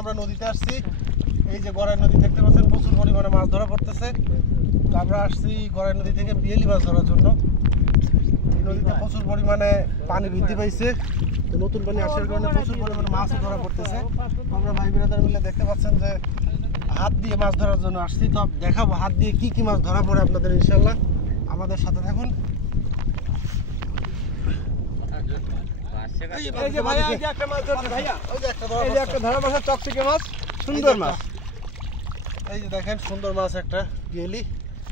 আমরা নদীতে আসছি, এই যে গড়াই নদী দেখতে পাচ্ছেন, প্রচুর পরিমাণে মাছ ধরা পড়তেছে। তো আমরা আসছি গড়াই নদী থেকে বিয়েলি মাছ ধরার জন্য। এই নদীতে প্রচুর পরিমাণে পানি বৃদ্ধি পাইছে, তো নতুন পানি আসার কারণে প্রচুর পরিমাণে মাছ ধরা পড়তেছে। আমরা ভাই বিরাদার মিলে দেখতে পাচ্ছেন যে হাত দিয়ে মাছ ধরার জন্য আসছি। তো দেখাবো হাত দিয়ে কি কি মাছ ধরা পড়ে আপনাদের, ইনশাল্লাহ আমাদের সাথে থাকুন। এই যে ভাইয়া এই যে একটা মাছ ধরছে ভাইয়া, ওই যে একটা ধরা মাছ, চকচকে মাছ, সুন্দর মাছ। এই যে দেখেন সুন্দর মাছ একটা পিয়েলি।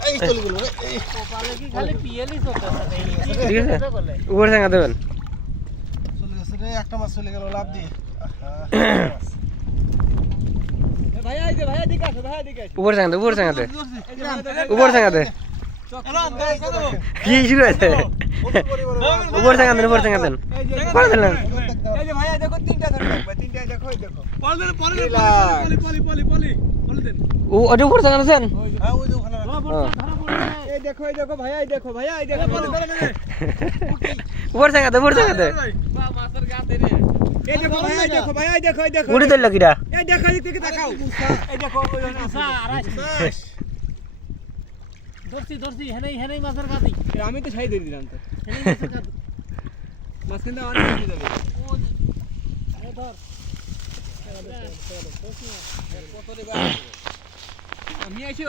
এই চলে গেল রে, এই কপালে কি খালি পিয়েলি চলতেছে, ঠিক আছে উপরে জায়গা দেবেন। চলে গেছে রে, একটা মাছ চলে গেল লাভ দিয়ে। ভাইয়া এই যে ভাইয়া দিকে আসো, ভাইয়া দিকে আসো, উপরে জায়গা দে, উপরে জায়গা দে, উপরে জায়গা দে। কি শুরু হয়েছে? উপরে জায়গা দেন, উপরে জায়গা দেন, পরে দেন। এই যে ভাইয়া দেখো তিনটা ধরে রাখবে, তিনটা দেখো, এই দেখো পলি দেন। ও ওটা উপরে জায়গা দেন। হ্যাঁ ওই যে ওখানে এই দেখো, এই দেখো ভাইয়া, এই দেখো ভাইয়া, এই দেখো উপরে জায়গা দে, উপরে জায়গা দে। বাহ মাছের গাতে রে। এই দেখো ভাইয়া, এই দেখো ভাইয়া, এই দেখো, এই দেখো উড়ি দিল কিরা। এই দেখো এই দিকে তাকাও, এই দেখো ওই আরাস ধরছি হেনেই মাছের গাতি। আমি তো ছাই দিয়ে দিলাম তো, হেনেই মাছের গাতি মাছ কিন্তু অনেক দিয়ে যাবে। ও আরে ধর আমি আইছি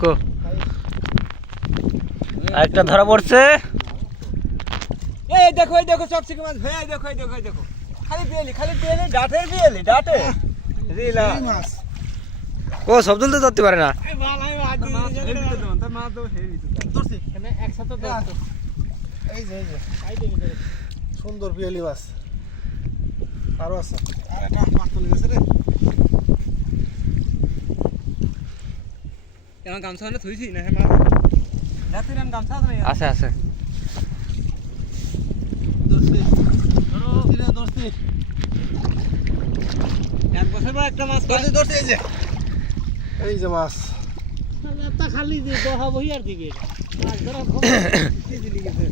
কো একটা ধরা পড়ছে। এই দেখো, এই দেখো চকচকে মাছ ভাই, এই দেখো, এই দেখো, এই দেখো খালি পিয়েলি, খালি পিয়েলি, ডাটের পিয়েলি, ডাটে রিলা মাছ। ও সব তুলতে ধরতে পারে না। এই বাল আমি আজ দিই দেব, তার মাছ দেব হেভি ধরছি, এখানে একসাথে ধরছো। এই যে সাইডে ভিতরে সুন্দর পিয়েলি মাছ আরো আছে। আরে না মাছ চলে গেছে রে। এমন গামছা না থইছি না হে মাছ রাতে রান গামছা আছে আছে ধরছি ধরছি এক বছর পর একটা মাছ ধরছি। এই যে মাছ তা খালি যে বহা বহি আর দিবে মাছ ধরা খুব ইজিলি গেছে।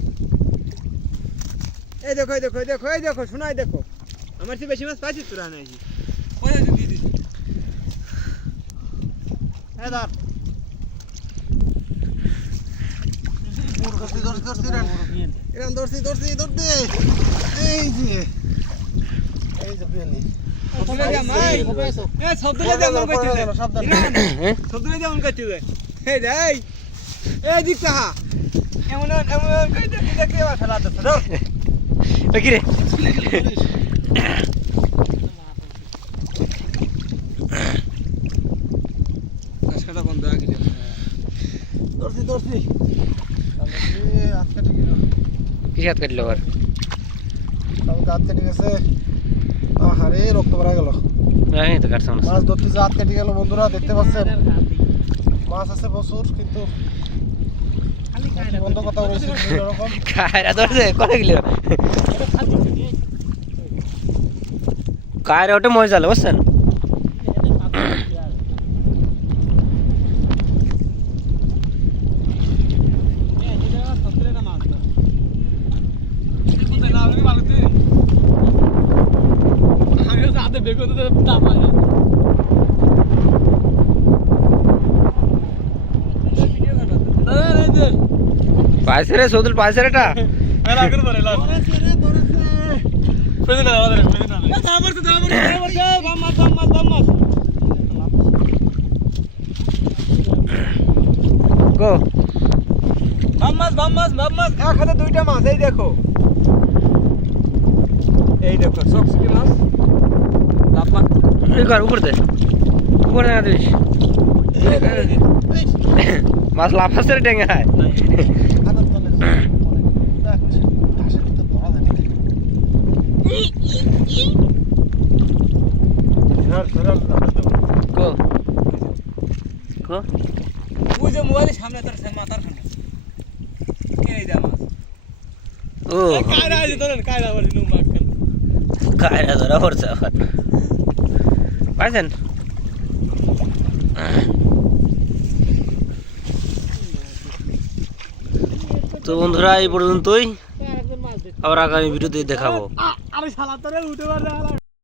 এই দেখো, এই দেখো, এই দেখো, এই দেখো শোনাই দেখো, আমার চেয়ে বেশি মাছ পাইছিস তোরা নাকি? ওই যে দিয়ে দিছি। এই ধর ধরছি। এই যে পিয়েলি ধরছি কি হাত কাটলো আবার? হাত কেটে গেছে। আরে রক্ত বেড়া গেল। মাছ ধরতে যে হাত কেটে গেল বন্ধুরা, দেখতে পাচ্ছেন মাছ আছে প্রচুর, কিন্তু বন্ধ কথা বলেছি এরকম কায়রা ওটা মজা জালে বুঝছেন। পাইছে রে সৌদুল, পাইছে রে এটা গো বাম মাছ এক হাতে দুইটা মাছ। এই দেখো, এই দেখো চকচকে মাছ। উপরে দে, উপরে না দিস মাছ লাফাচ্ছে রে টেঙ্গায়। মোবাইলের সামনে তোর মাথার সামনে এই দা মাছ। ও কায়রা আছে ধরেন, কায়রা বলি নুম মাছ কেন কায়রা ধরা পড়ছে আবার পাইছেন। তো বন্ধুরা এই পর্যন্তই, আবার আগামী ভিডিওতে দেখাবো। আরে শালা তোরে উঠে পারে